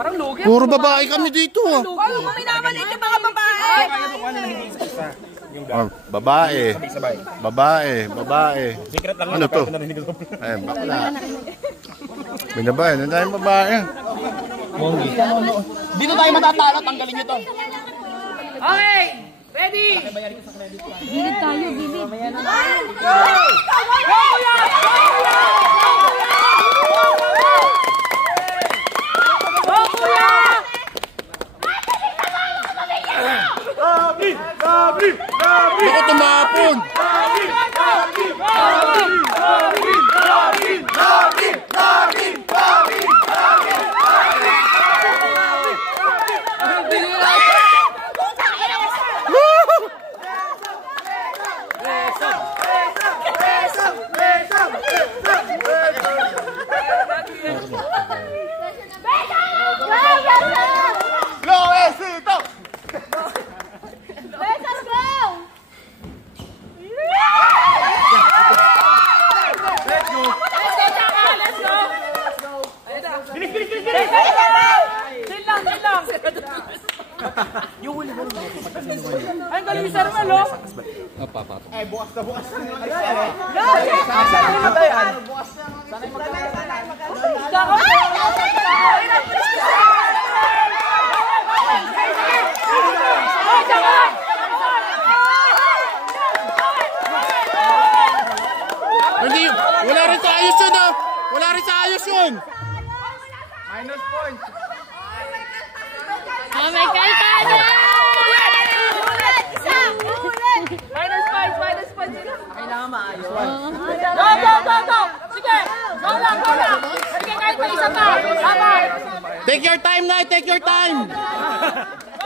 Parang lugi. Puro babae kami dito. Paano kung minamalit yung mga babae? Babae. Babae. Ano to? Ay, bakla. Binabae. Nandang babae. Dito tayo matatalo. Tanggalin nyo to. Okay! Ready? Gilid tayo, gilid. Go! Go, kuya! Go, kuya! Bakit tumapon? Ang galing ni Sir Malo. Eh, bukas na. Hindi, wala rin sa ayos yun ah. Wala rin sa ayos yun. Minus points. Oh my God, tayo! Minus points. Kailangan maayos. Go! Sige! Go lang! Sige, kahit pa isa pa! Laban! Take your time na, take your time.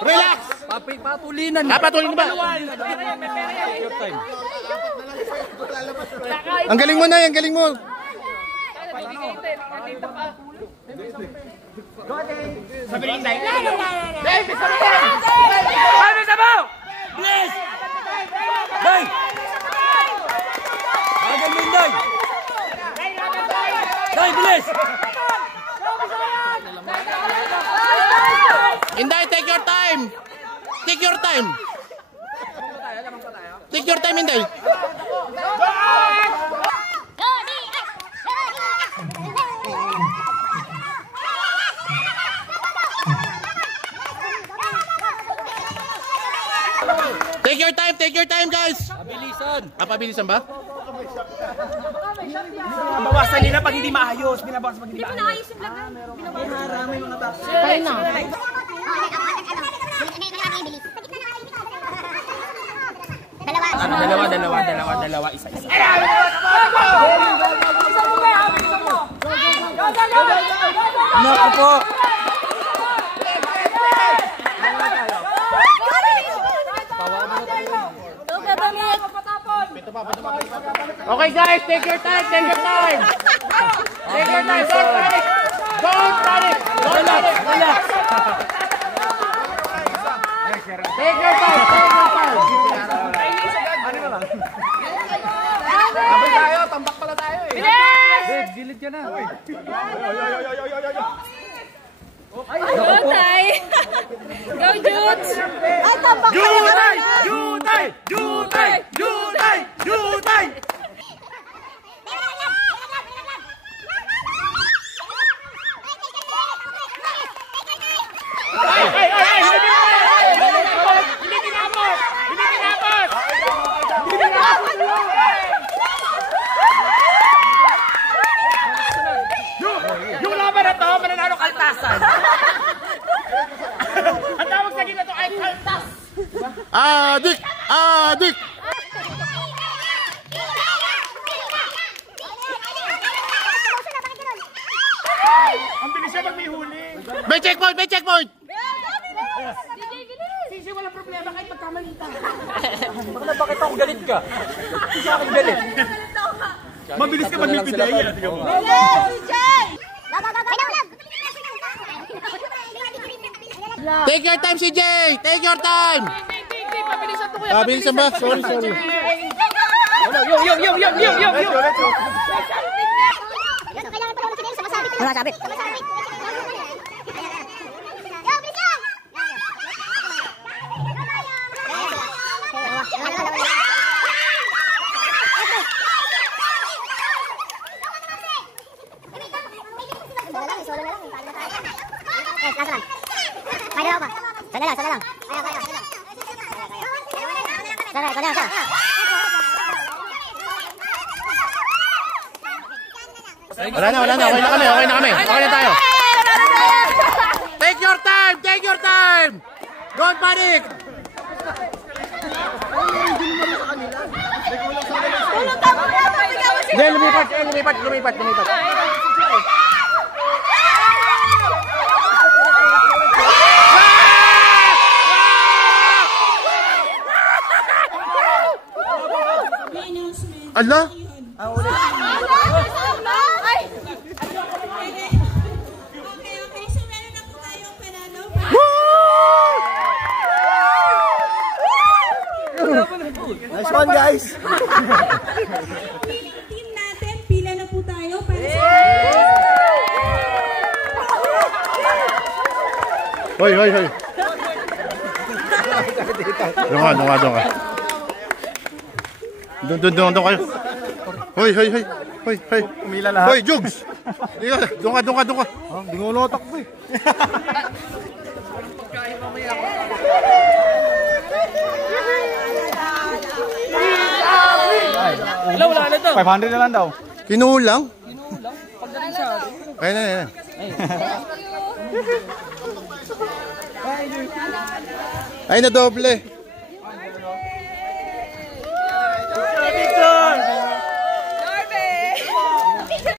Relax. Patulinan. Patuloy ba? Ang galing mo na, ang galing mo. Sabi rin tayo. Bisa mo! Please! Day! Bagal mo Day! Day, bilis! Inday, take your time. Take your time. Take your time, Inday. Take your time, guys. Pabilisan. Pabilisan ba? Binabawasan nila pag hindi maayos. Binabawasan pag hindi maayos. Naayos yung vlog. Marami mga tapos. Tayo na. Dalawa, isa. Naku po. Okay, guys, take your time. Take your time. Don't panic. Relax. Take your time. Abay tayo, tambak pala tayo eh. Bilis! Gilid ka na. Go, Tay! Go, Judes! Ay, tambak ka naman! Jutay! Yung laban na to, mananalo kaltasan. Ang tawag sa gina to ay kaltas. Adik! Ang bilis siya pag may huli. May checkpoint! Sisi, walang problema kahit magkamalita. Bakit ako galit ka? Sa akin galit. Mabilis ka pag may bidaya. Take your time, CJ! Take your time! Pabilisan to kuya. Pabilisan ba? Sorry. Sumasabit. Yes, last one. May dalawa pa. Sana lang. Kaya. Sana. Wala na. Okay na tayo. Take your time. Don't panic. Hindi, lumipat. Ala? Okay. So meron na po tayong panalo. Nice one, guys. Team natin, pila na po tayo para sa... Hoy. Doon ka. Doon kayo. Hoy. Umila lahat. Hoy, Jugs. Doon ka. Hindi ko ulo takbo eh. Wala na daw. 500 na lang daw. Kinulang? Ayan. Ay, na doble.